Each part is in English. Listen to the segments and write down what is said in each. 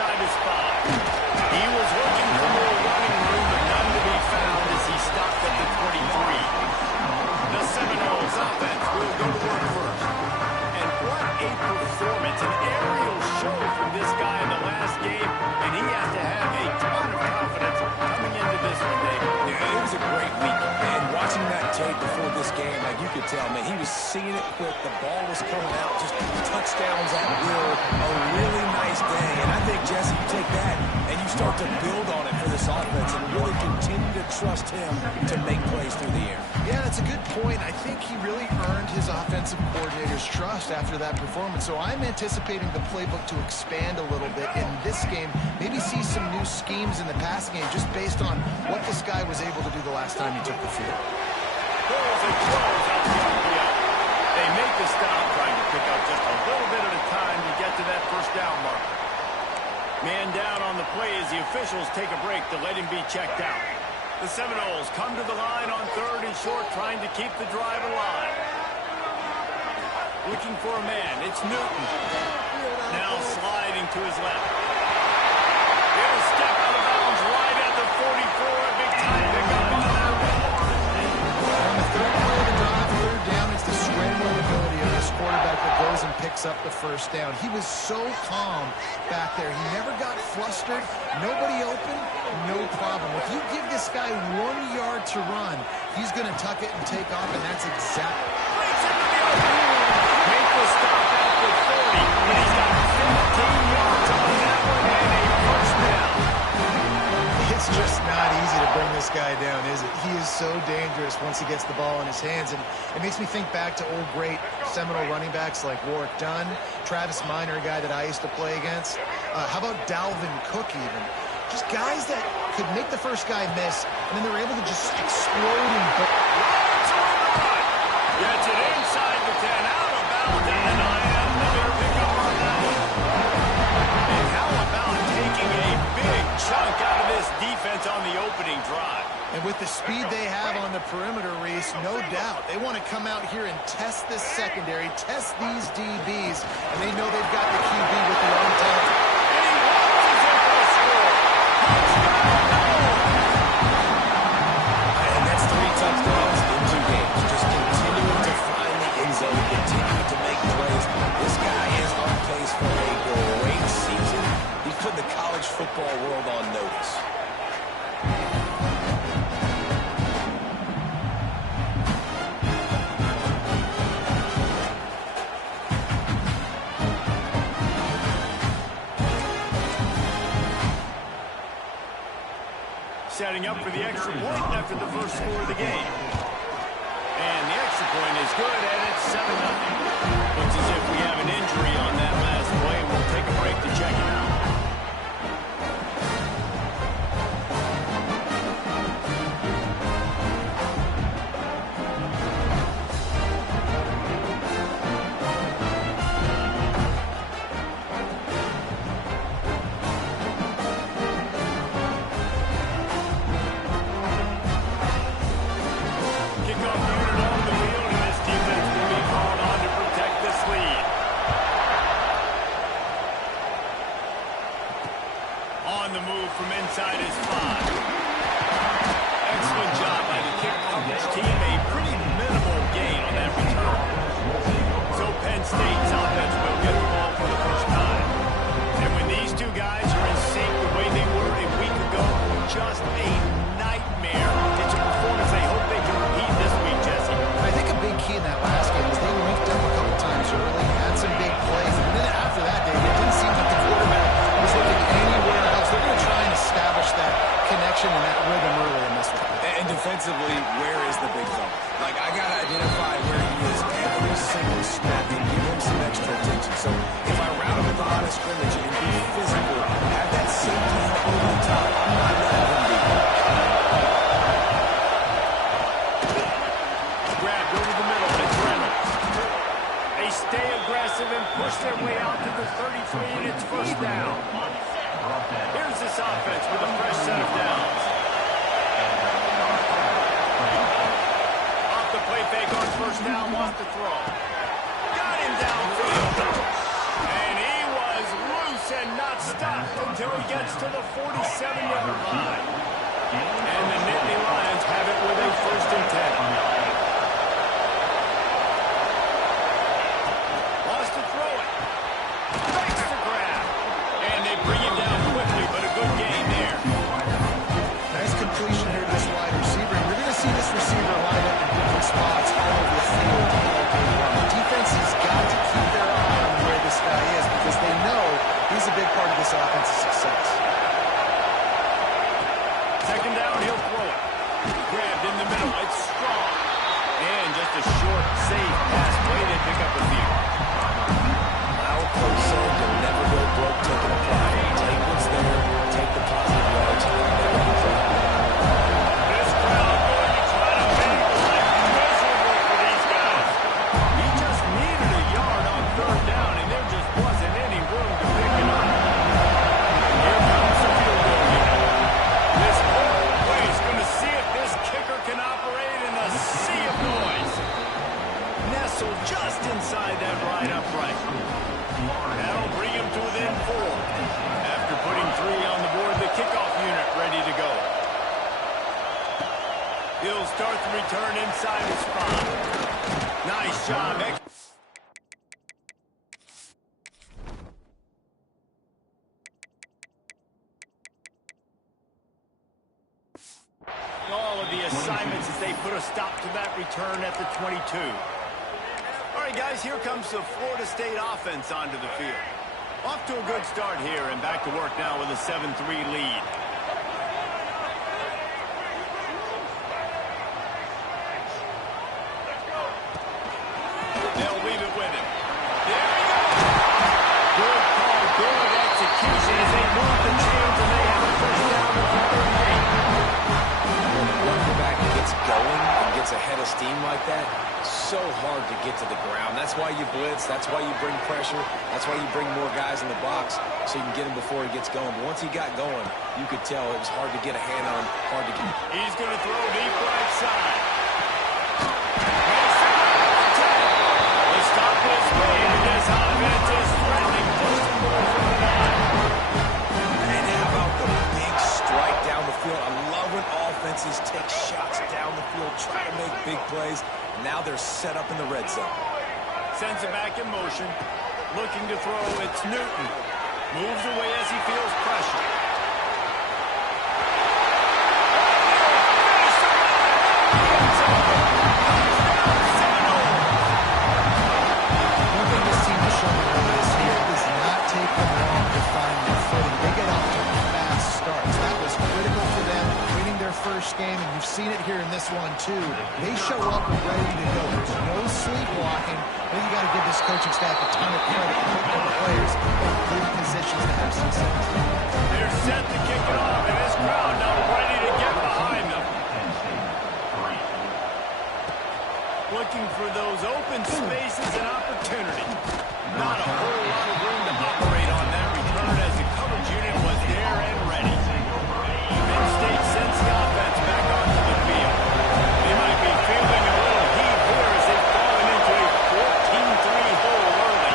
inside his 5. He was looking for more running room, but none to be found as he stopped at the 23. The Seminoles offense will go to work first. And what a performance, an aerial show from this guy in the last game, and he has to have a ton of confidence coming into this one, David. Yeah, it was a great week, and watching that tape before this game, like you could tell, man, he was seeing it quick. The ball was coming out, just touchdowns at will. A really nice day, and I think, Jesse, you take that and you start to build on it for this offense and really continue to trust him to make plays through the air. Yeah, that's a good point. I think he really earned his offensive coordinator's trust after that performance. So I'm anticipating the playbook to expand a little bit in this game. Maybe see some new schemes in the passing game just based on what this guy was able to do the last time he took the field. Pulls and throws out the RPO. They make the stop, trying to pick up just a little bit at a time to get to that first down marker. Man down on the play as the officials take a break to let him be checked out. The Seminoles come to the line on 3rd and short, trying to keep the drive alive. Looking for a man. It's Newton. Now sliding to his left. He'll step out of bounds right at the 44. A big time pickup on that one. On the third play of the drive, 3rd down, it's the scrambling ability of this quarterback that goes and picks up the first down. He was so calm back there. He never got flustered. Nobody open, no problem. If you give this guy 1 yard to run, he's going to tuck it and take off, and that's exactly. Make the stop at the 40, and he's got 15 yards on that one and a first down. It's just not easy to bring this guy down, is it? He is so dangerous once he gets the ball in his hands, and it makes me think back to old great Seminole running backs like Warwick Dunn, Travis Minor, a guy that I used to play against. How about Dalvin Cook even? Just guys that could make the first guy miss, and then they're able to just explode and gets it inside the 10, out of bounds at the 9, and the big pickup on that one. And how about taking a big chunk out of this defense on the opening drive? And with the speed they have on the perimeter, Reese, no doubt, they want to come out here and test this secondary, test these DBs, and they know they've got the QB with the arm talent. And he launches it for a score. And that's 3 touchdowns in 2 games. Just continuing to find the end zone, continuing to make plays. This guy is on pace for a great season. He's put the college football world on notice. Setting up for the extra point after the first score of the game. And the extra point is good, and it's 7-0. Looks as if we have an injury on that last play. We'll take a break to check it out. From inside his 5. Excellent job by the kick coverage team. A pretty minimal gain on that return. So Penn State's offense will get the ball for the first time. And when these two guys are in sync the way they were a week ago, just a nightmare. It's a performance they hope they can repeat this week, Jesse. I think a big key in that last game is they linked up a couple times early, had some big plays, and then after that, David, it didn't seem like the quarterback was looking anywhere else. They're going to try and establish that connection and that rhythm early in this one. And defensively, where is the big fella? Like, I got to identify where he is every single snap and give him some extra attention. So if I route him at the line of scrimmage and be physical, have that safety help over the top, I'm not him beat. Grabbed over the middle, it's Reynolds. They stay aggressive and push their way out to the 33, and it's first down. Here's this offense with a fresh set of downs. Off the play fake on first down, wants to throw. Got him downfield. And he was loose and not stopped until he gets to the 47-yard line. And the Nittany Lions have it with a 1st and 10. Wants to throw it. Makes the grab. And they bring him down quickly, but a good gain there. Nice completion here to this wide receiver. You're going to see this receiver line up in different spots all over the field. The defense has got to keep their eye on where this guy is because they know he's a big part of this offense's success. 2nd down, he'll throw it. Grabbed in the middle. It's strong. And just a short, safe pass play. They pick up a few. Our coach said you'll never go broke taking a play. Take what's there, take the positive yards, and never be proud. This crowd going to try to make life miserable for these guys. He just needed a yard on 3rd down, and there just wasn't any room to pick it up. Here comes the field goal unit. This whole place going to see if this kicker can operate in a sea of noise. Nestled just inside that right upright. That'll bring him to within 4. After putting 3 on the board, the kickoff unit ready to go. He'll start the return inside the spot. Nice job. All of the assignments as they put a stop to that return at the 22. All right, guys, here comes the Florida State offense onto the field. Off to a good start here and back to work now with a 7-3 lead. They'll leave it with him. There he goes. Good call, good execution as they move the chains and they have a 1st down at the 38. When the running back gets going and gets ahead of steam like that, so hard to get to the ground. That's why you blitz. That's why you bring pressure. That's why you bring more guys in the box so you can get him before he gets going. But once he got going, you could tell it was hard to get a hand on him, hard to get. He's going to throw deep right side. The stop is made, and this offense is threatening 1st and goal from the 9. And how about the big strike down the field? I love when offenses take shots down the field, try to make big plays. Now they're set up in the red zone. Sends it back in motion. Looking to throw. It's Newton. Moves away as he feels pressure. One thing this team has shown earlier this year is not take them long to find their footing. They get off to fast starts. That was critical for them, winning their 1st game, and you've seen it here in this one, too. They show up ready to go. There's no sleepwalking. I think you got to give this coaching staff a ton of credit for putting the players in good positions to have success. They're set to kick it off, and this crowd now ready to get behind them. Looking for those open spaces and opportunity. Not a whole lot of room to operate on that return as the coverage unit was there and ready. Penn State sends the offense back onto the field. They might be feeling a little heat here as they've fallen into a 14-3 hole early.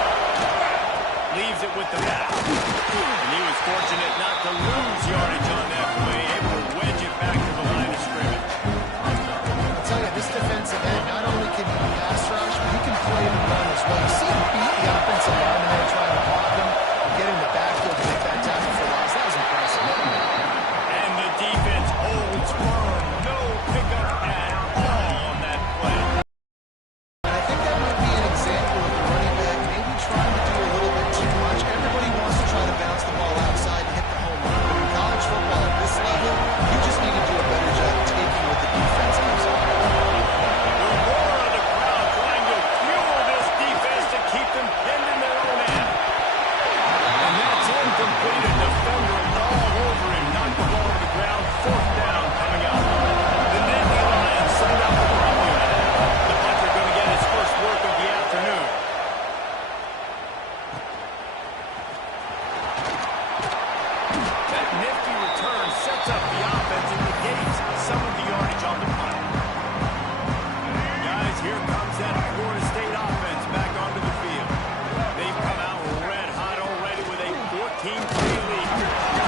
Leaves it with the back. And he was fortunate not to lose yardage on that play, able to wedge it back to the line of scrimmage. I'll tell you, this defensive end, not only can he pass rush, but he can play the run as well. You see him beat the offensive lineman there trying to block him, get in the backfield to make that tackle for loss. That was impressive. And the defense holds firm. No pickup at all on that play. And I think that might be an example of the running back maybe trying to do a little bit too much. Everybody wants to try to bounce the ball outside and hit the home run. But in college football at this level, you just need to do a better job taking what the defense gives up. The roar of the crowd trying to fuel this defense to keep them pinned in their own end. And that's incomplete. A defender all over him. Knocked the ball to the ground. 4th down coming up. The Nittany Lions send out the run unit. The punter going to get his first work of the afternoon. That nifty return sets up the offense and negates some of the yardage on the punt. Guys, here comes that Florida State offense back onto the field. They've come out red hot already with a 14-3 lead.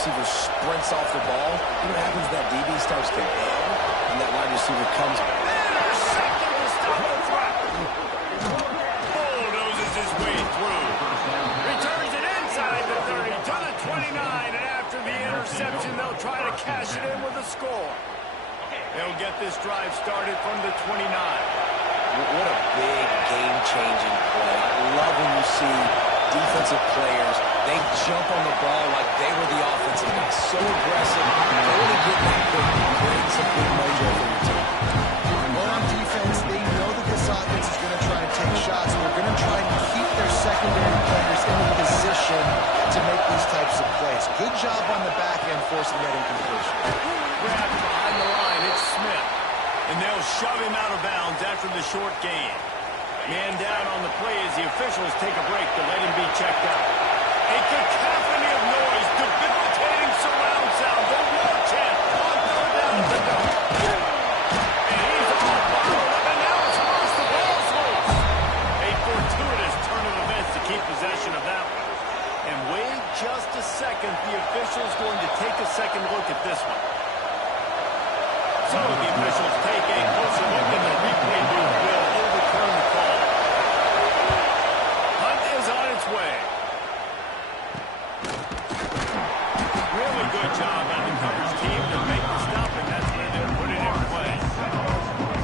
receiver sprints off the ball, what happens is that DB starts to bail, and that wide receiver comes. Intercepted to stop the threat. Bulldozes his way through. Returns it inside the 30 to the 29, and after the interception, they'll try to cash it in with a score. They'll get this drive started from the 29. What a big game-changing play. I love when you see defensive players, they jump on the ball like they were the offensive guys. So aggressive, they really get that quick and create some big mojo for your team. Well, on defense, they know that this offense is going to try and take shots, and they're going to try and keep their secondary players in a position to make these types of plays. Good job on the back end forcing that incompletion. Grabbed behind the line, it's Smith. And they'll shove him out of bounds after the short gain. Man down on the play as the officials take a break to let him be checked out. A cacophony of noise, debilitating surround sound. The war chant on third down at the dome. And he's all bottled up, and now it's lost. The ball's loose. A fortuitous turn of events to keep possession of that one. And wait just a second. The official's going to take a second look at this one. So the officials take a closer look, and the replay booth will overturn the call. Hunt is on its way. Really good job by the coverage team to make the stop, and that's where they'll put it in play.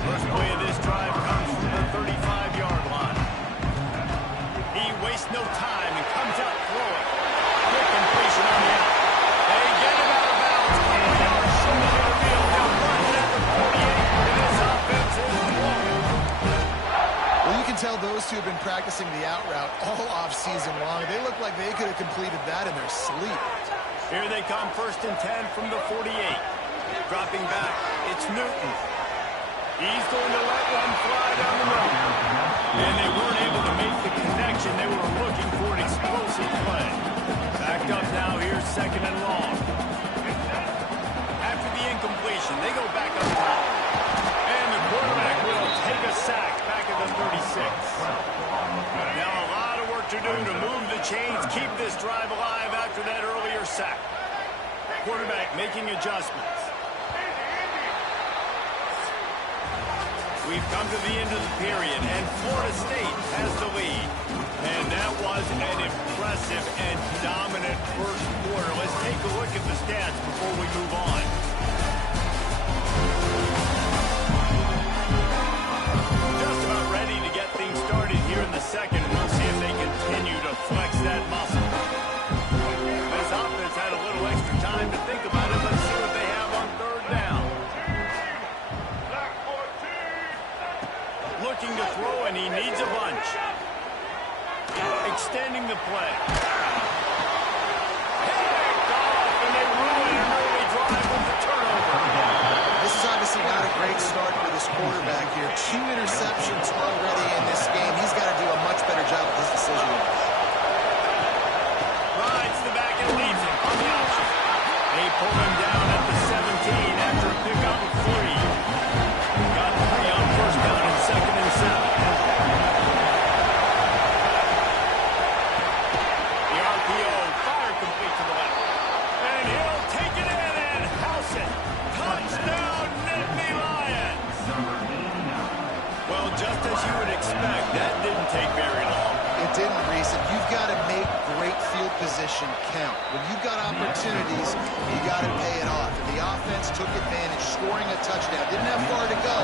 First play of this drive comes from the 35-yard line. He wastes no time and comes out throwing. Quick completion on the out. They get him out of bounds. Well, you can tell those two have been practicing the out route all off-season long. They look like they could have completed that in their sleep. Here they come, 1st and 10 from the 48. Dropping back, it's Newton. He's going to let one fly down the middle. And they weren't able to make the connection. They were looking for an explosive play. Backed up now, here's 2nd and long. After the incompletion, they go back up top. And the quarterback will take a sack back at the 36. Now a lot of work to do to move the chains, keep this drive alive after that earlier sack. Quarterback making adjustments. We've come to the end of the period, and Florida State has the lead. And that was an impressive and dominant first quarter. Let's take a look at the stats before we move on. Just about ready to get things started here in the second. We'll see if they continue to flex that muscle. This offense had a little extra time to think about it. Let's see what they have on 3rd down. Looking to throw, and he needs a bunch. Extending the play. Picked off, and they ruin an early drive with the turnover. This is obviously not a great start for this quarterback here. 2 interceptions already in this game. He's got to do a much better job with his decision. Rides the back and leaves him on the option. They pull him down at the 17 after a pickup of 3. Got 3 on 1st down and 2nd and 7. The RPO fired complete to the left. And he'll take it in and house it. Touchdown, Nittany Lions. Well, just as you would expect, that didn't take very long. It didn't, Reese. And you've got to make great field position count. When you've got opportunities, you got to pay it off. And the offense took advantage, scoring a touchdown. Didn't have far to go,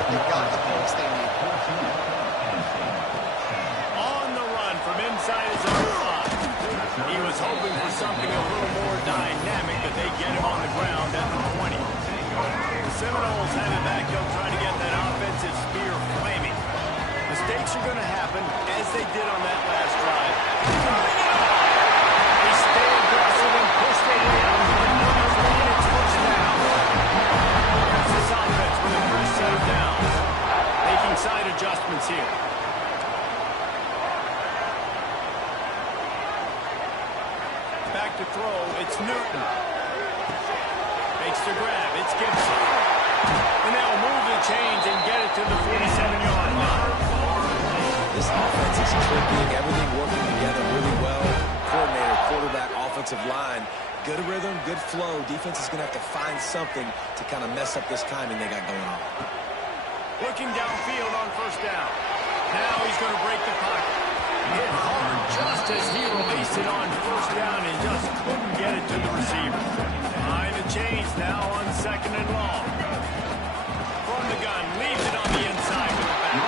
but they got the points they needed. On the run from inside his own 5. He was hoping for something a little more dynamic, but they get him on the ground at the 20. The Seminoles have it back. They'll try to get that offensive spear flaming. Mistakes are going to happen, as they did on that last drive. They stay aggressive and push their way out. It's first down. That's this offense with a first set of downs. Making side adjustments here. Back to throw, it's Newton. Makes the grab, it's Gibson. And they'll move the chains and get it to the 47-yard line. This offense is clicking, everything working together really well. Coordinator, quarterback, offensive line Good rhythm, good flow. Defense is going to have to find something to kind of mess up this timing they got going on. Looking downfield on first down. Now he's going to break the pocket. Hit hard just as he released it on first down and just couldn't get it to the receiver. Behind the chains now on second and long. From the gun, leaves it on the inside with the back.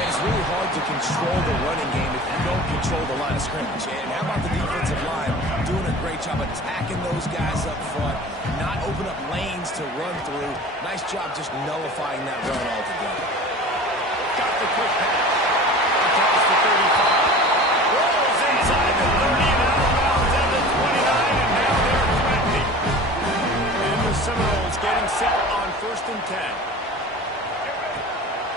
Man, it's really hard to control the running game if you don't control the line of scrimmage. And how about the defensive line doing a great job attacking those guys up front, not open up lanes to run through. Nice job just nullifying that run altogether. Got the quick pass. Across the 35. Rolls inside the 30 and out of bounds at the 29, and now they're threatening. And the Seminoles getting set on 1st and 10.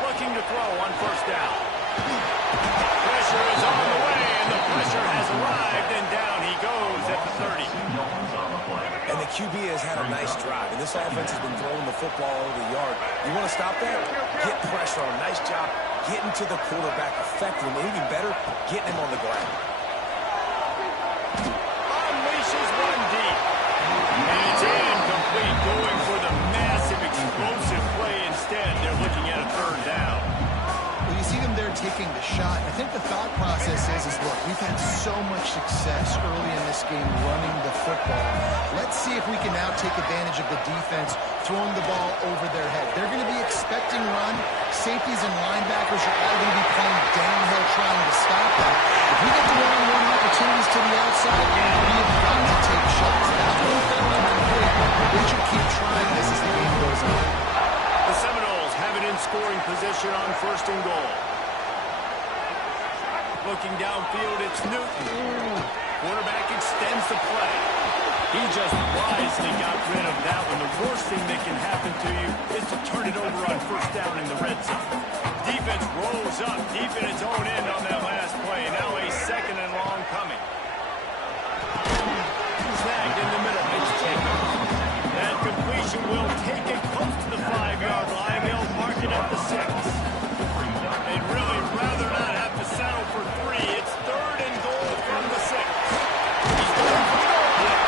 Looking to throw on first down. Pressure is on the way, and the pressure has arrived, and down he goes at the 30. And the QB has had a nice drive, and this offense has been throwing the football over the yard. You want to stop that? Get pressure on. Nice job getting to the quarterback effectively, and even better, getting him on the ground. Unleashes one deep. And it's incomplete, going for the massive explosive play instead. They're looking at a 3rd down. Well, you see them there taking the shot. I think the thought process is look, we've had so much success early in this game running the football. Let's see if we can now take advantage of the defense throwing the ball over their head. They're going to be expecting run. Safeties and linebackers are all going to be playing downhill trying to stop that. If we get the one-on-one opportunities to the outside, we have got to take shots. That's what we found on the play. They should keep trying this as the game goes on. The Seminoles have it in scoring position on 1st and goal. Looking downfield, it's Newton. Quarterback extends the play. He just wisely got rid of that one. The worst thing that can happen to you is to turn it over on first down in the red zone. Defense rolls up deep in its own end on that last play. Now a 2nd and long coming. Snagged in the middle. It's taken. That completion will take it close to the 5-yard line. They'll mark it at the 6. They'd really rather not have to settle for 3. It's 3rd and goal from the 6. He's going for the goal kick.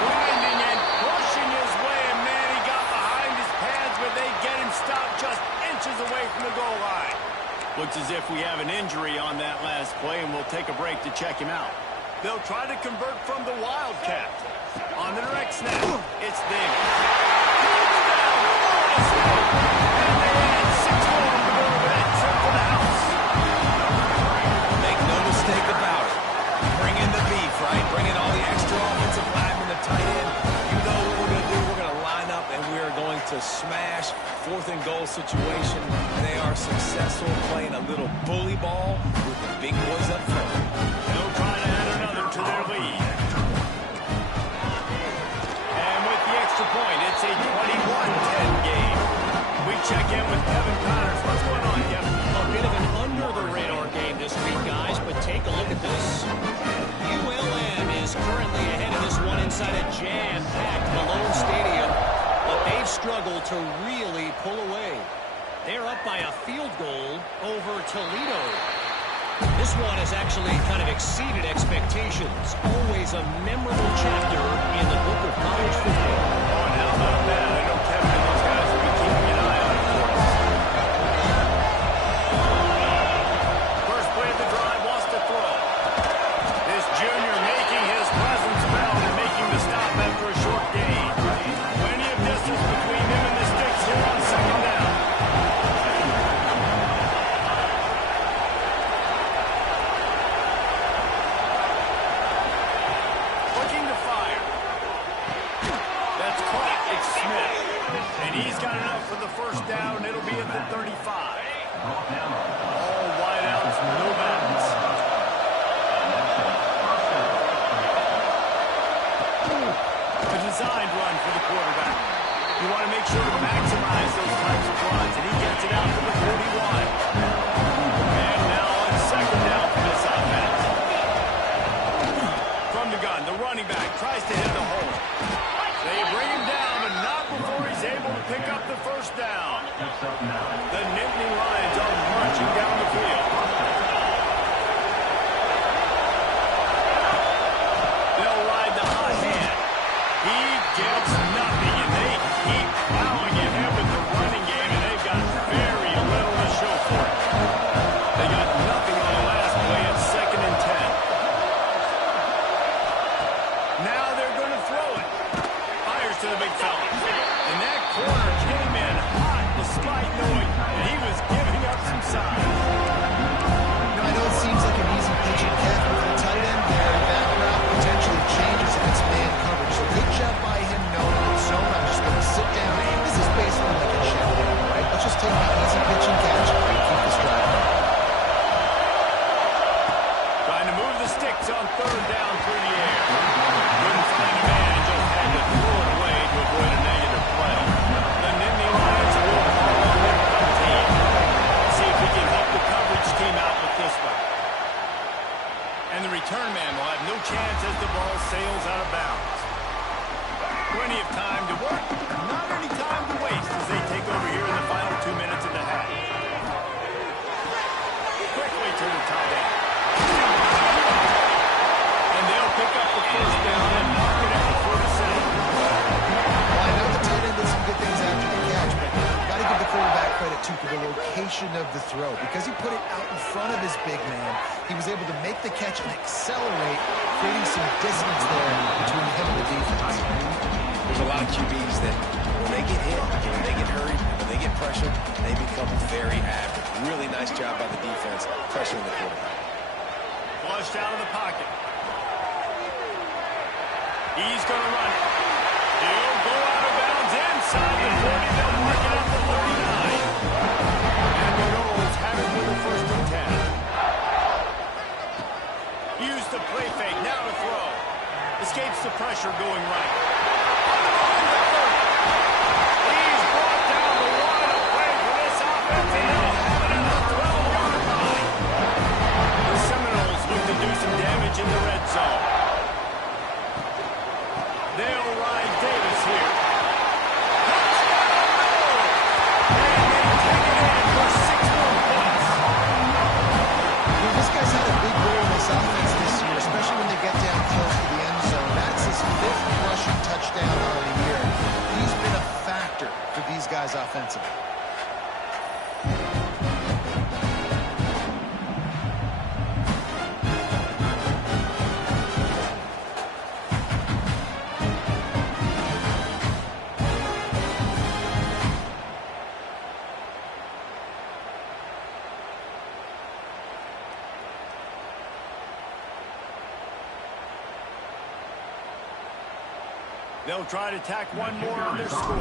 Grinding and pushing his way, and man, he got behind his pads, but they get him stopped just inches away from the goal line. Looks as if we have an injury on that last play, and we'll take a break to check him out. They'll try to convert from the Wildcat. On the direct snap, it's Davis. Comes down, and they add 6 more to go over that trip to the house. Make no mistake about it. Bring in the beef, right? Bring in all the extra offensive linemen, the tight end. You know what we're going to do. We're going to line up, and we're going to smash 4th and goal situation. They are successful playing a little bully ball with the big boys up front. They'll try to add another to their lead. And with the extra point, it's a 21-10 game. We check in with Kevin Connors. What's going on, Kevin? A bit of an under-the-radar game this week, guys, but take a look at this. ULM is currently ahead of this one inside a jam-packed Malone Stadium, but they've struggled to really pull away. They're up by a field goal over Toledo. This one has actually kind of exceeded expectations. Always a memorable chapter in the book of college football. Oh, and how about that? I know Kevin and those guys will be keeping an eye on it for us. First play of the drive wants to throw. This junior making his presence felt and making the stop after a short gain. Plenty of distance between him and the sticks here on 2nd down. Looking to fire. That's caught. It's Smith. location of the throw. Because he put it out in front of his big man, he was able to make the catch and accelerate, creating some distance there between him and the defense. There's a lot of QBs that when they get hit, when they get hurried, when they get pressured, they become very active. Really nice job by the defense pressuring the quarterback. Flushed out of the pocket. He's going to run it. He'll go out of bounds inside the 40. They'll mark it up to 39. And the Knowles have it with a first and 10. Use the play fake. Now to throw. Escapes the pressure going right. He's brought down the line of play for this offense, and they'll have it at the 12-yard line. The Seminoles look to do some damage in the red zone. They'll ride Davis here. Touchdown! And they take it in for 6 more points. Well, this guy's had a big role in this offense this year, especially when they get down close to the end zone. That's his 5th rushing touchdown on the year. He's been a factor for these guys offensively. They'll try to tack one more on their score.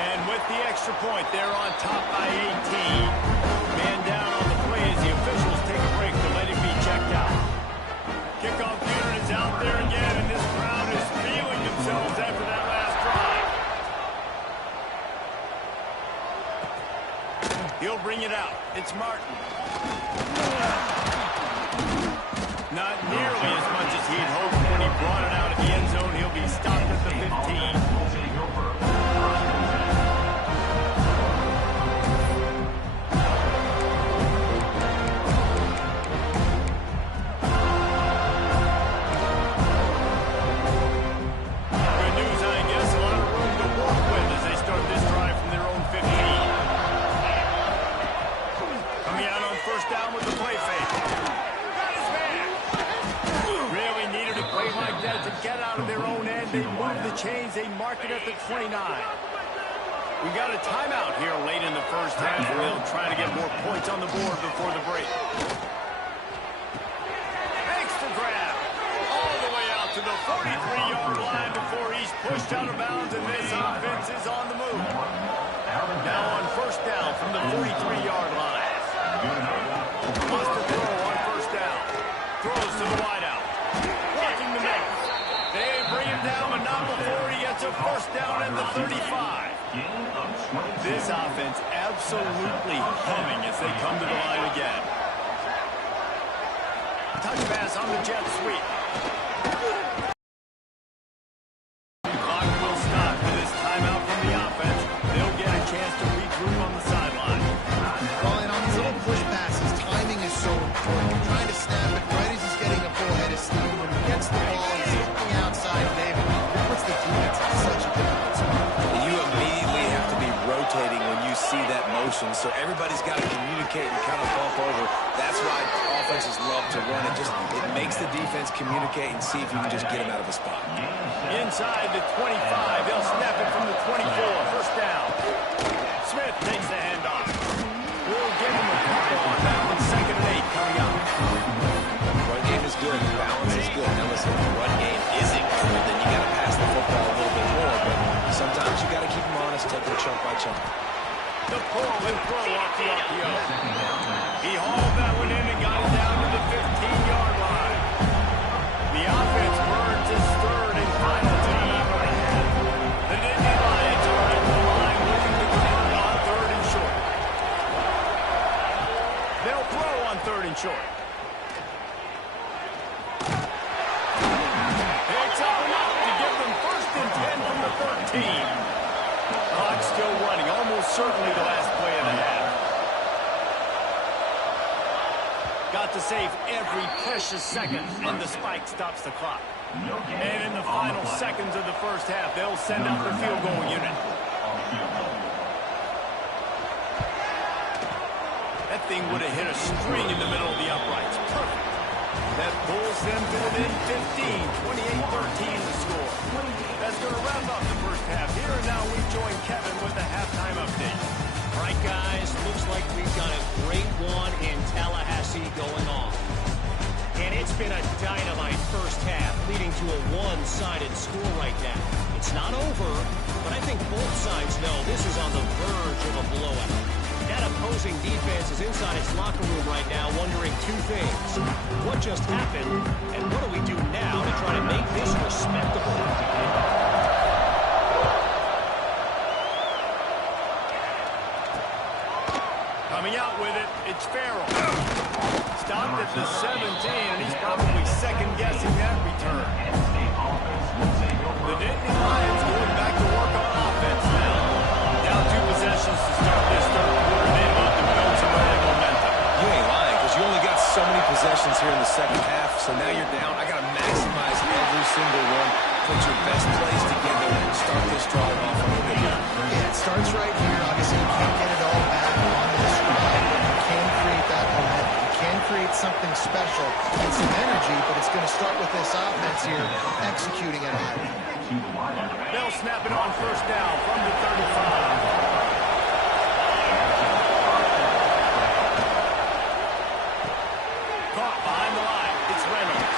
And with the extra point, they're on top by 18. Man down on the play as the officials take a break to let him be checked out. Kickoff unit is out there again, and this crowd is feeling themselves after that last drive. He'll bring it out. It's Martin. Not nearly as much as he'd hoped when he brought it out of the end zone. He'll be stopped at the 15. Good news, I guess. A lot of room to work with as they start this drive from their own 15. Coming out on first down with the play fake. Like that to get out of their own end. They move the chains. They mark it at the 29. We got a timeout here late in the first half. They'll try to get more points on the board before the break. Extra grab. All the way out to the 43-yard line before he's pushed out of bounds, and this offense is on the move. Now on first down from the 43-yard line. Must have throw on first down. Throws to the wideout. They bring him down, but not before he gets a first down at the 35. This offense absolutely humming as they come to the line again. Touch pass on the jet sweep. Clock will stop with this timeout from the offense. They'll get a chance to regroup on the sideline. Well, and on these little push passes, timing is so important. You're trying to snap it right as he's getting a full head of steam. When he gets the ball, he's looking outside, David. That puts the defense in such a difficult spot. You immediately have to be rotating when you see that motion, so everybody's got to communicate and kind of bump over. That's why offenses love to run it. It makes the defense communicate and see if you can just get him out of a spot. Inside the 25, they'll snap it from the 24. First down. Smith takes the handoff. We'll give him a couple on that one. 2nd and 8 coming up. Run game is good. Balance is good. Now listen, if the run game isn't good, then you got to pass the football a little bit more. But sometimes you got to keep them honest, take them chunk by chunk. The pull and throw off the RPO. He hauled that one in and got it down to the 15-yard line. The offense burns his 3rd and final timeout of the half. The Nittany Lions are at the line looking to convert on 3rd and short. They'll throw on 3rd and short. Picks up enough to give them 1st and 10 from the 13. Clock still running, almost certainly the last play of the half. Got to save every precious second, and the spike stops the clock. And in the final seconds of the first half, they'll send out the field goal unit. that thing would have hit a string in the middle of the uprights. Perfect. That pulls them to within 15, 28-13 the score. That's going to round off the first half here, and now we join Kevin with the halftime update. All right, guys, looks like we've got a great one in Tallahassee going on. And it's been a dynamite first half, leading to a one-sided score right now. It's not over, but I think both sides know this is on the verge of a blowout. That opposing defense is inside its locker room right now wondering two things. What just happened, and what do we do now to try to make this respectable? Coming out with it, it's Farrell. Stopped at the 17, and he's probably second-guessing that return. The Nittany Lions going back to work on offense now. Down 2 possessions to start this third quarter. They look to build some early momentum. You ain't lying, because you only got so many possessions here in the second half, so now you're down. I got to maximize every single one. Put your best plays together and start this drive off on a good note. Yeah, it starts right here. Obviously, you can't get it all back on this drive, but you can create that momentum. You can create something special and some energy, but it's going to start with this offense here executing at a high level. They'll snap it on first down from the 35. Caught behind the line. It's Reynolds.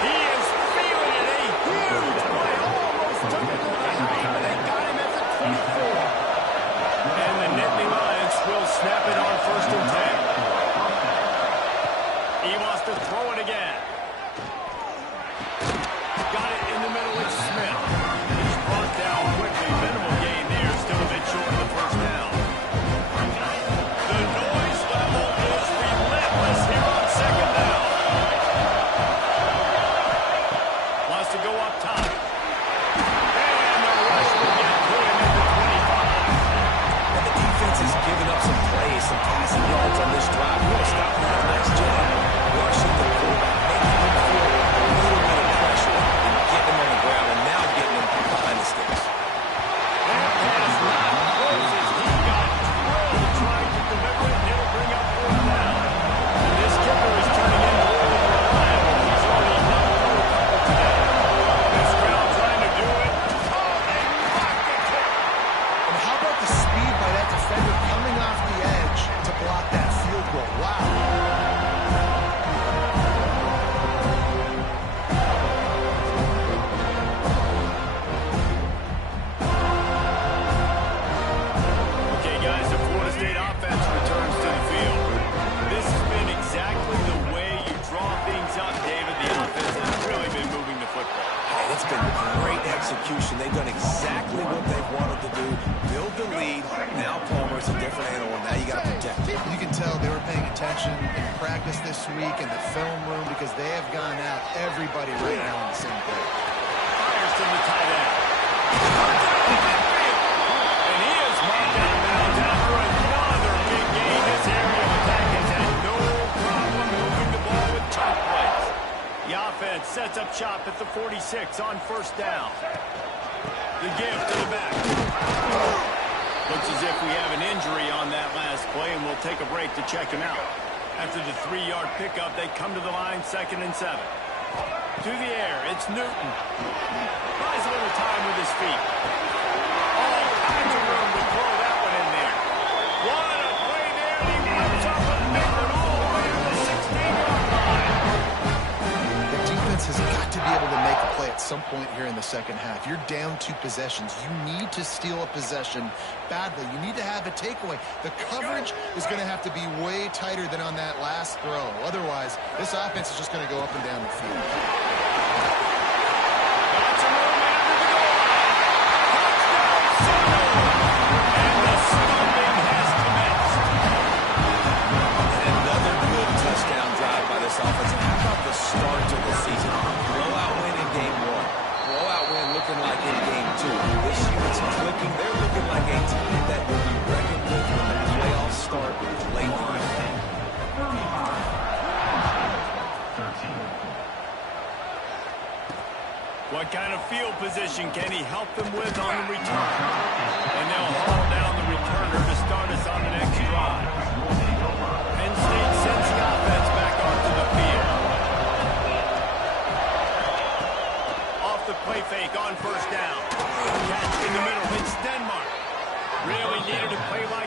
He is feeling it. A huge play. Almost took it to the height, but they got him at the 24. And the Nittany Lions will snap it on first and 10. He wants to throw it again. Got it in the middle. It's Smith. He's brought down quickly. Minimal gain there. Still a bit short of the first down. The noise level is relentless here on second down. Wants to go up top. And the rush will get to him at the 25. And the defense has given up some plays, some passing yards on this drive. You want to stop that nice job. Rushing the quarterback, making him feel a little bit of pressure, and getting him on the ground, and now getting him behind the sticks. That pass not close as he got drilled trying to deliver it, and it'll bring up fourth down. This kicker is turning into a little reliable. He's already knocked through a couple today. This crowd trying to do it. Oh, they blocked the kick. And how about the speed by that defender coming off the edge to block that field goal? Wow. Okay, guys, the Florida State offense returns to the field. This has been exactly the way you draw things up, David. The offense has really been moving the football. Hey, it's been great execution. They've done exactly what they've wanted to do. Build the lead. Now Palmer's a different animal. Now you got to protect it. You can tell they were paying attention in practice this week in the film room because they have gone out everybody right now on the same page. Fires to the tight end. And he is marked out of bounds after another big gain. This area of attack has had no problem moving the ball with chop plays. The offense sets up shop at the 46 on first down. The give to the back. Looks as if we have an injury on that last play, and we'll take a break to check him out. After the 3-yard pickup, they come to the line, 2nd and 7. To the air, it's Newton. Buys a little time with his feet. All kinds of room to throw that one in there. What a play there, and he whips up a big one all the way to the 16-yard line. The defense has got to be able to make a play at some point here in the second half. You're down 2 possessions. You need to steal a possession badly. You need to have a takeaway. The coverage is going to have to be way tighter than on that last throw. Otherwise, this offense is just going to go up and down the field. Got some room after the goal line. Touchdown, Seminole. And the stomping has commenced. And another good touchdown drive by this offense. And how about the start to the season? Blowout win in game 1. Blowout win looking like in game 2. This unit's clicking. They're looking like a team that will be reckoned with when the playoffs start late in the year. What kind of field position can he help them with on the return? And they'll haul down the return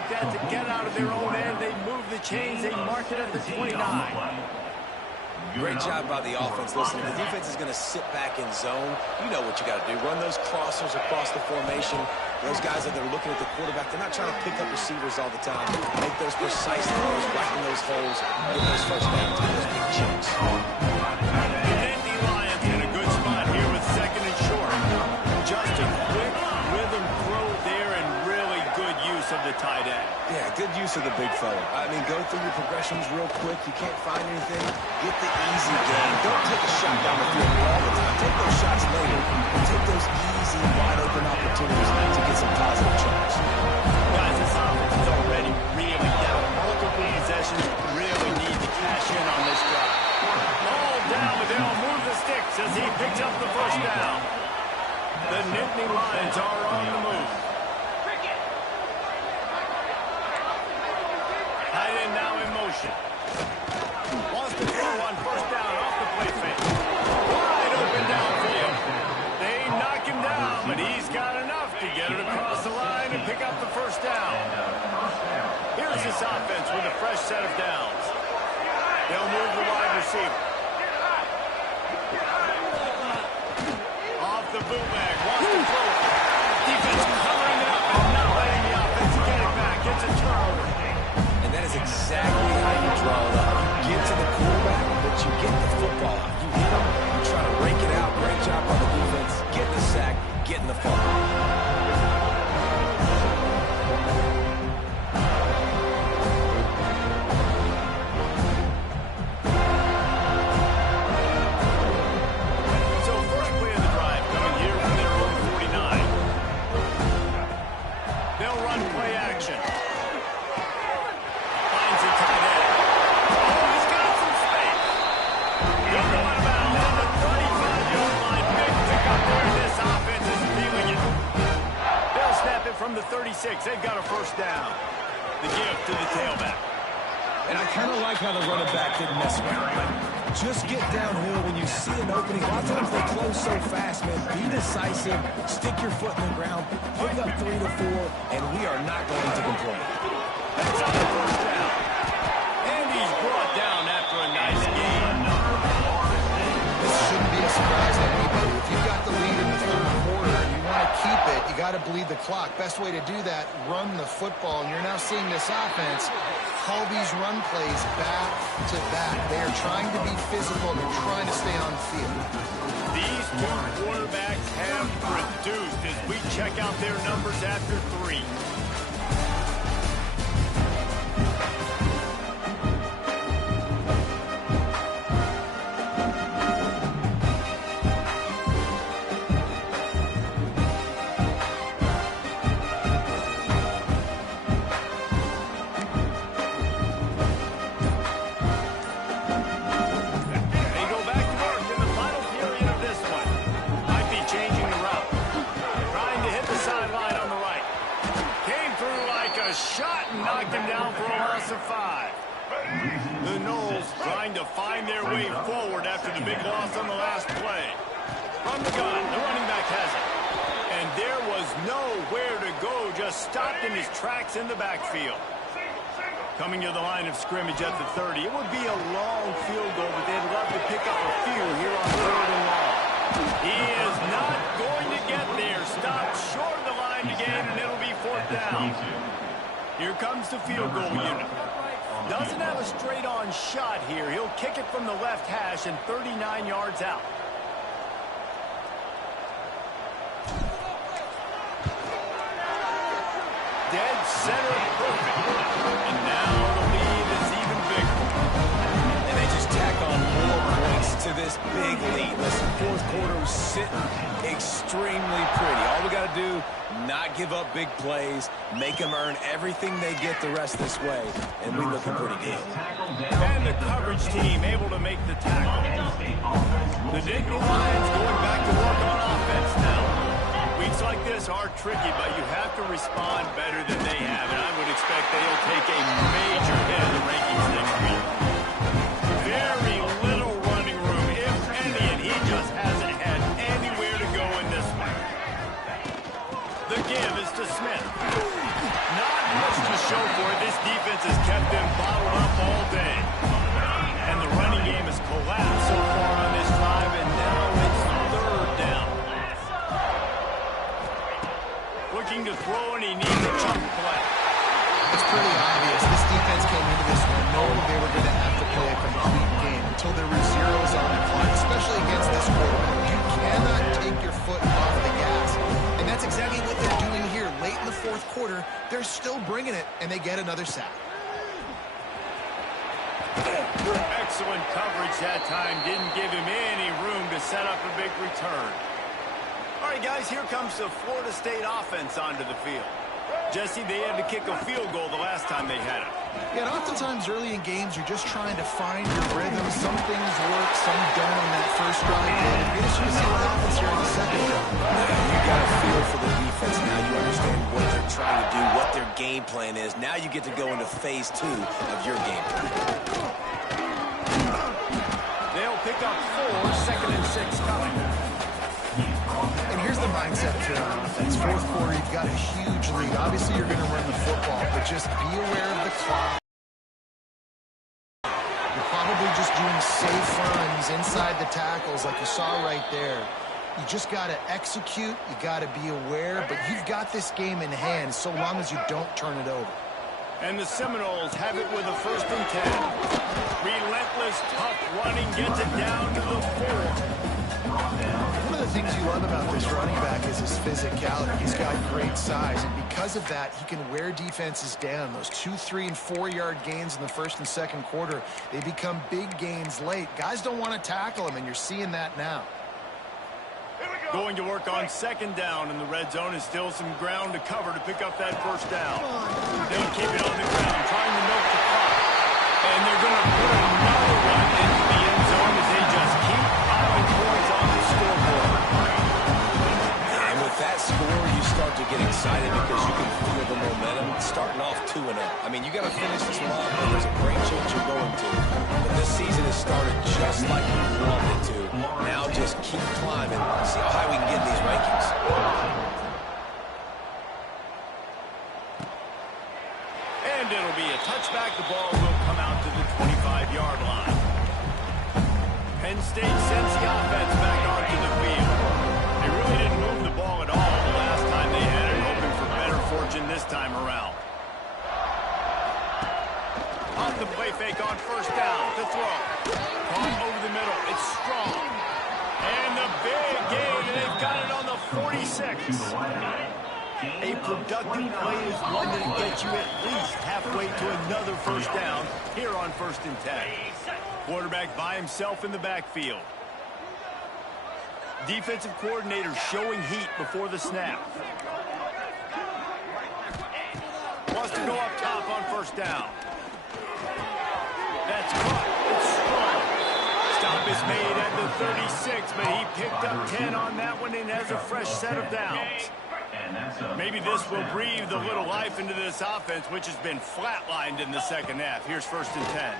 like that to get out of their own end. They move the chains. They mark it at the 29. Great job by the offense. Listen, the defense is going to sit back in zone. You know what you got to do. Run those crossers across the formation. Those guys that are looking at the quarterback, they're not trying to pick up receivers all the time. Make those precise throws, right in those holes, get those first downs, get those big chunks. The Nittany Lions in a good spot here with second and short. Just a quick rhythm throw there and really good use of the tight end. Yeah, good use of the big fella. I mean, go through your progressions real quick. You can't find anything. Get the easy gain. Don't take a shot down the field all the time. Take those shots later. Take those easy, wide-open opportunities to get some positive chunks. Guys, this offense is already really down. Multiple possessions really need to cash in on this drive. All down, but they'll move the sticks as he picks up the first down. The Nittany Lions are on the move. Tight end now in motion. Wants to throw on first down off the play fake. Wide open downfield. They knock him down, but he's got enough to get it across the line and pick up the first down. Here's this offense with a fresh set of downs. They'll move the wide receiver. Off the bootleg. Wants to throw it. Defense covering it up and not letting the offense get it back. It's a turnover. And that is exactly how you draw it up. You get to the quarterback, but you get the football out. You hit him, you try to rake it out. Great job by the defense. Getting the sack, getting the fumble. From the 36, they've got a first down. The give to the tailback. And I kind of like how the running back didn't mess around. But just get downhill when you see an opening. A lot of times they close so fast, man. Be decisive. Stick your foot in the ground. Pick up 3 to 4, and we are not going to complain. That's on the first down. And he's brought down after a nice game. This shouldn't be a surprise to anybody. If you've got the lead in the third quarter and you want to keep it, you got to bleed the clock. Best way to do that, run the football. And you're now seeing this offense call these run plays back to back. They are trying to be physical. They're trying to stay on the field. These two quarterbacks have produced as we check out their numbers after 3. Shot and knocked him down for a loss of 5. The Noles trying to find their way forward after the big loss on the last play. From the gun, the running back has it. And there was nowhere to go, just stopped in his tracks in the backfield. Coming to the line of scrimmage at the 30. It would be a long field goal, but they'd love to pick up a few here on 3rd and long. He is not going to get there. Stopped short of the line to gain, and it'll be 4th down. Here comes the field goal unit. Doesn't have a straight-on shot here. He'll kick it from the left hash and 39 yards out. Dead center perfect. And now the lead is even bigger. And they just tack on more points to this big lead. Listen, 4th quarter was sitting extremely pretty. All we got to do, not give up big plays, make them earn everything they get the rest this way, and we're looking pretty good. And the coverage team able to make the tackle. The Nittany Lions going back to work on offense now. Weeks like this are tricky, but you have to respond better than they have, and I would expect they'll take a major hit in the rankings next week. Very little running room, if any, and he just hasn't had anywhere to go in this one. The give is to Smith. Not much to show show for it. This defense has kept them bottled up all day. And the running game has collapsed so far on this drive, and now it's third down. Looking to throw, and he needs a chunk play. It's pretty obvious. This defense came into this one knowing they were going to have to play a complete game until there were zeros on the clock, especially against this quarterback. You cannot take your foot off the gas. And that's exactly what they're doing here. Late in the fourth quarter, they're still bringing it, and they get another sack. Excellent coverage that time. Didn't give him any room to set up a big return. All right, guys, here comes the Florida State offense onto the field. Jesse, they had to kick a field goal the last time they had it. Yeah, and oftentimes early in games, you're just trying to find your rhythm. Some things work, some don't on that first drive. You're just going to see what happens here in the second drive. You got a feel for the defense now. You understand what they're trying to do, what their game plan is. Now you get to go into phase 2 of your game plan. They'll pick up 4, 2nd and 6 coming. And here's the mindset for our offense. Fourth quarter, you've got a huge lead. Obviously, you're going to run the football, but just be aware of the clock. You're probably just doing safe runs inside the tackles like you saw right there. You just got to execute. You got to be aware, but you've got this game in hand so long as you don't turn it over. And the Seminoles have it with a 1st and 10. Relentless, tough running gets it down to the 4. One of the things you love about this running back is his physicality. He's got great size, and because of that, he can wear defenses down. Those 2, 3, and 4-yard gains in the first and second quarter, they become big gains late. Guys don't want to tackle him, and you're seeing that now. Going to work on 2nd down in the red zone, is still some ground to cover to pick up that 1st down. They'll keep it on the ground, trying to milk the clock. And they're going to put another one into the end zone as they just keep piling points on the scoreboard. And with that score, you start to get excited because you can feel the momentum starting off 2-0. I mean, you got to finish this one off, but there's a great chance you're going to. But this season has started just like you wanted it to. Now just keep climbing. See how high we can get in these rankings. And it'll be a touchback. The ball will come out to the 25-yard line. Penn State sends the offense back onto the field. They really didn't move the ball at all the last time they had it, hoping for better fortune this time around. Off the play fake on 1st down to throw. Caught over the middle. It's strong. And the big gain, and they've got it on the 46. A productive play is one that gets you at least halfway to another 1st down here on 1st and 10. Quarterback by himself in the backfield. Defensive coordinator showing heat before the snap. Wants to go up top on 1st down. That's caught. It's strong. Stop is made at the 36, but he picked up 10 on that one and has a fresh set of downs. Maybe this will breathe a little life into this offense, which has been flatlined in the second half. Here's 1st and 10.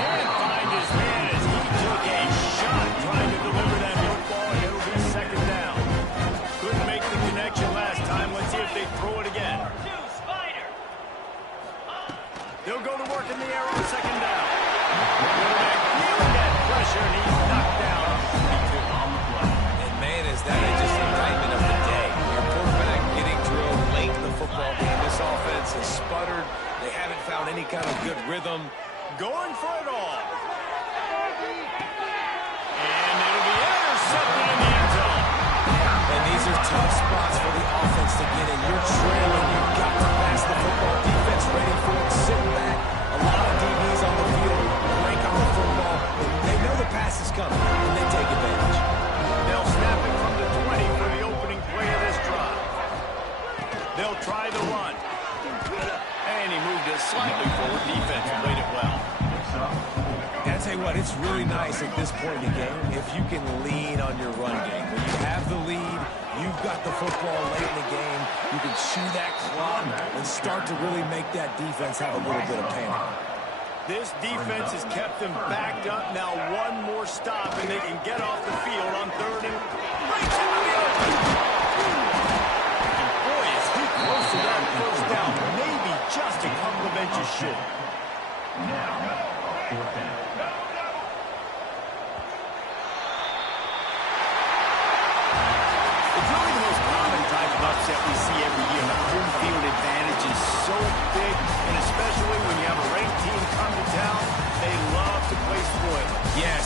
Can't find his man as he took a shot trying to deliver that football, and it'll be 2nd down. Couldn't make the connection last time. Let's see if they throw it again. They'll go to work in the air on 2nd down. Quarterback feeling that pressure, and he's knocked down. And man, is that just an indictment of the day. Your quarterback getting drilled late in the football game. This offense has sputtered. They haven't found any kind of good rhythm. Going for it all. And it'll be intercepted in the end zone. And these are tough spots for the offense to get in. You're trailing. You've got to pass the football. Defense ready for it. Sitting back. A lot of DBs on the field. Rank on the football. They know the pass is coming, and they take advantage. They'll snap it from the 20 for the opening play of this drive. They'll try the run. And he moved it slightly forward. Defense played it well. And I tell you what, it's really nice at this point in the game if you can lean on your run game. When you have the lead, you've got the football late in the game, you can chew that clock and start to really make that defense have a little bit of panic. This defense has kept them backed up. Now one more stop, and they can get off the field on 3rd and breaks into the open. And boy, is he close to that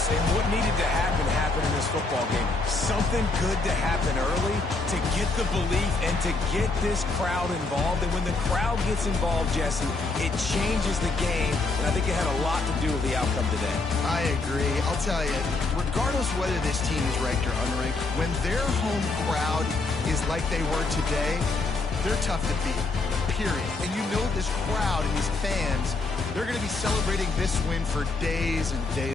Yes, and what needed to happen happened in this football game. Something good to happen early to get the belief and to get this crowd involved. And when the crowd gets involved, Jesse, it changes the game. And I think it had a lot to do with the outcome today. I agree. I'll tell you, regardless of whether this team is ranked or unranked, when their home crowd is like they were today, they're tough to beat, period. And you know this crowd and these fans, they're going to be celebrating this win for days and days.